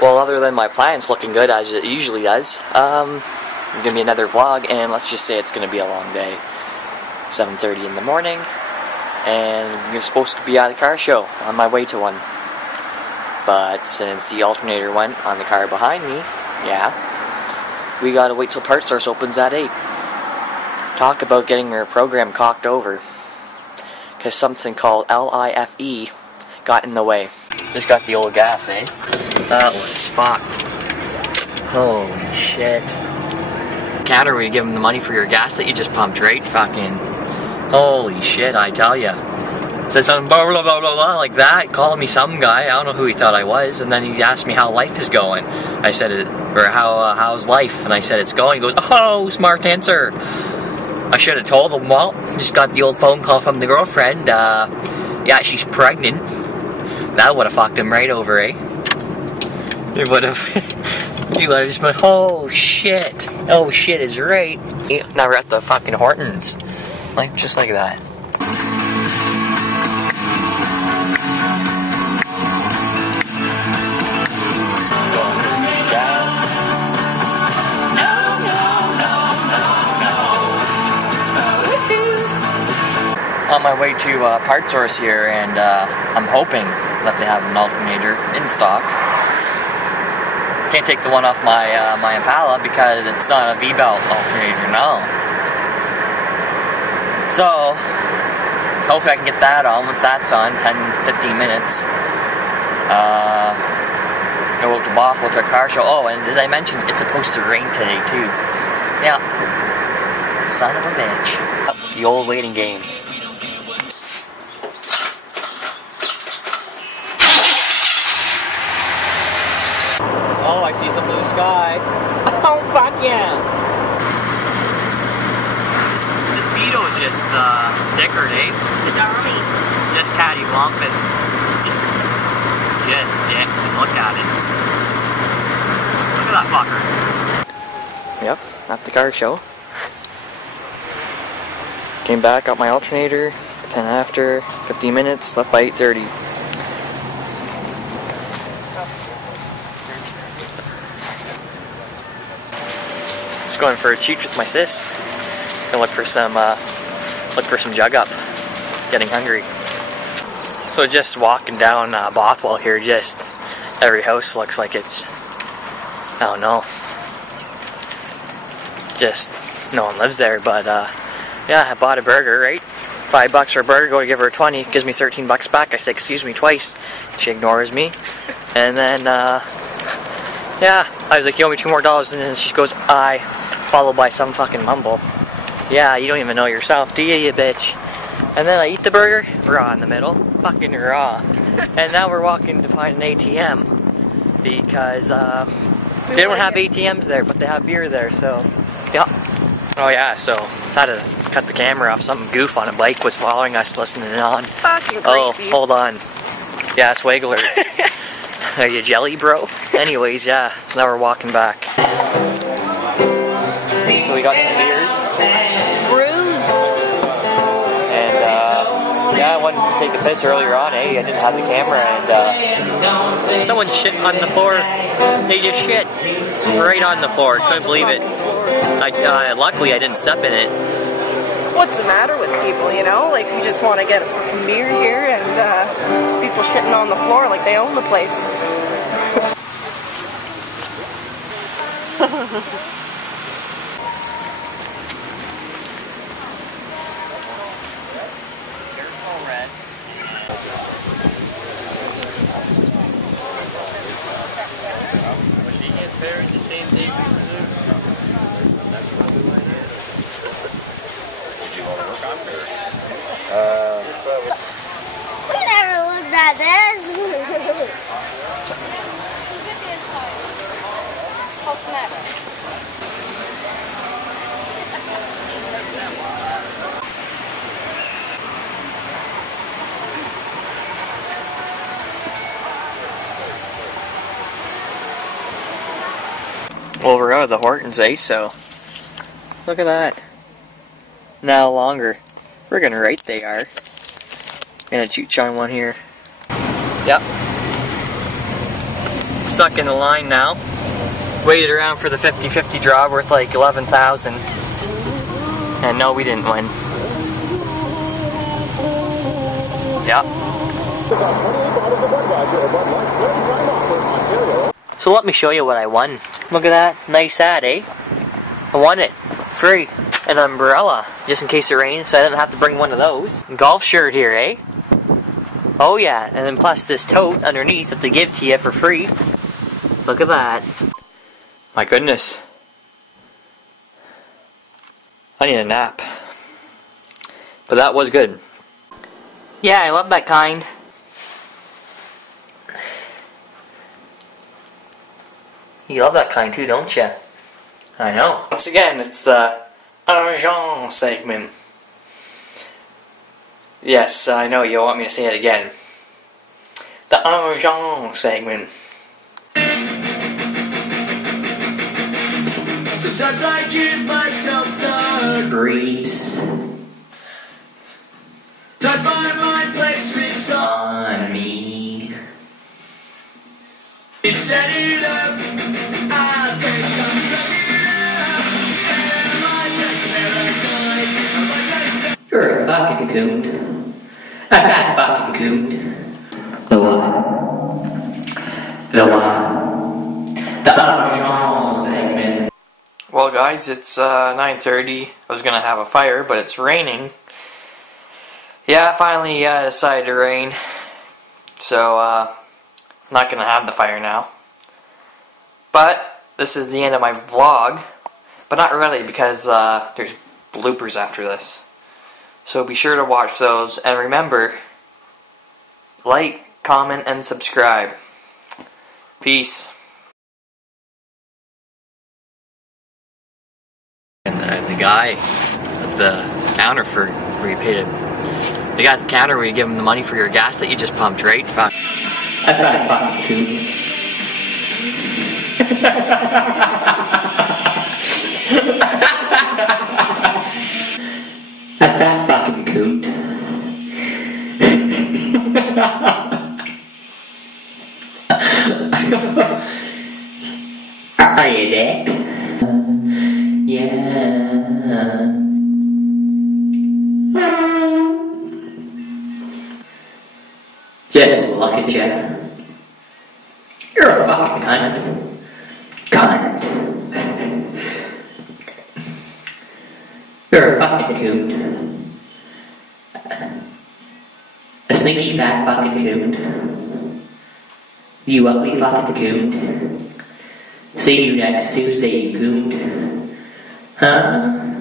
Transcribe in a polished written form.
Well, other than my plans looking good as it usually does, it's gonna be another vlog, and let's just say it's gonna be a long day. 7:30 in the morning, and I'm supposed to be at a car show on my way to one. But since the alternator went on the car behind me, yeah, we gotta wait till Part Source opens at 8. Talk about getting your program cocked over. Because something called LIFE got in the way. Just got the old gas, eh? That was fucked. Holy shit. Cat, or you give him the money for your gas that you just pumped, right? Fucking holy shit, I tell ya. Said something blah blah blah blah blah like that, calling me some guy, I don't know who he thought I was, and then he asked me how life is going. I said, how's life? And I said, it's going. He goes, oh, smart answer. I should have told him, well, just got the old phone call from the girlfriend, yeah, she's pregnant. That would have fucked him right over, eh? He would have just been, oh shit is right. Now we're at the fucking Hortons. Like, just like that. On my way to Part Source here, and I'm hoping that they have an alternator in stock. Can't take the one off my Impala because it's not a V-belt alternator, no. So, hopefully I can get that on. Once that's on, 10-15 minutes. Go to Bothwell to a car show. Oh, and as I mentioned, it's supposed to rain today too. Yeah. Son of a bitch. The old waiting game. Oh, I see some blue sky. Oh, fuck yeah! This Beetle is just, Deckard, eh? It's vettari. Just catty blancist. Just dick. Look at it. Look at that fucker. Yep, at the car show. Came back, got my alternator, 10 after, 15 minutes, left by 8:30. Going for a cheat with my sis. Gonna look for some jug up. Getting hungry. So just walking down Bothwell here, just every house looks like it's, I don't know, just no one lives there. But yeah, I bought a burger, right? $5 for a burger. Go to give her 20, gives me 13 bucks back. I say excuse me twice. She ignores me, and then yeah, I was like, you owe me $2 more, and then she goes, I, followed by some fucking mumble. Yeah, you don't even know yourself, do you, you bitch? And then I eat the burger, raw in the middle, fucking raw. And now we're walking to find an ATM, because they don't have ATMs there, but they have beer there, so, yeah. Oh yeah, so, had to cut the camera off. Some goof on a bike was following us, listening on. Fucking oh, creepy. Hold on. Yeah, Swaggler. Are you jelly, bro? Anyways, yeah, so now we're walking back. So we got some beers. Brews. And, yeah, I wanted to take the piss earlier on, eh? I didn't have the camera, and, someone shit on the floor. They just shit right on the floor. Couldn't believe it. Luckily, I didn't step in it. What's the matter with people, you know? Like, we just want to get a fucking beer here, and people shitting on the floor like they own the place. Red. Was she get paired the same day we were there? That's probably why it is. Did you want to work on her? We never looked at this. What's next? Well, we're out of the Hortons, eh? So, look at that. No longer. Friggin' right they are. Gonna cheat on one here. Yep. Stuck in the line now. Waited around for the 50-50 draw worth like 11,000. And no, we didn't win. Yep. So let me show you what I won. Look at that. Nice ad, eh? I won it. Free. An umbrella, just in case it rains, so I didn't have to bring one of those. Golf shirt here, eh? Oh yeah, and then plus this tote underneath that they give to you for free. Look at that. My goodness. I need a nap. But that was good. Yeah, I love that kind. You love that kind too, don't you? I know. Once again, it's the argent segment. Yes, I know you want me to say it again. The argent segment. Sometimes I give myself the creeps. Does my mind play tricks on me? It's set it up. I think I'm set it up. You're a fucking coot. A fat fucking coot. The what? The what? The argent segment. Well guys, it's 9:30. I was gonna have a fire, but it's raining. Yeah, finally decided to rain. So, I'm not gonna have the fire now. But, this is the end of my vlog. But not really, because there's bloopers after this. So be sure to watch those, and remember, like, comment, and subscribe. Peace. And the guy at the counter where you paid it. The guy at the counter where you give him the money for your gas that you just pumped, right? Fuck. I fat fucking coot. A fat fucking coot. Are you dead? Yeah. Just look at you. You're a fucking cunt. Cunt. You're a fucking coot. A sneaky fat fucking coot. You ugly fucking coot. See you next Tuesday, you coot. Huh?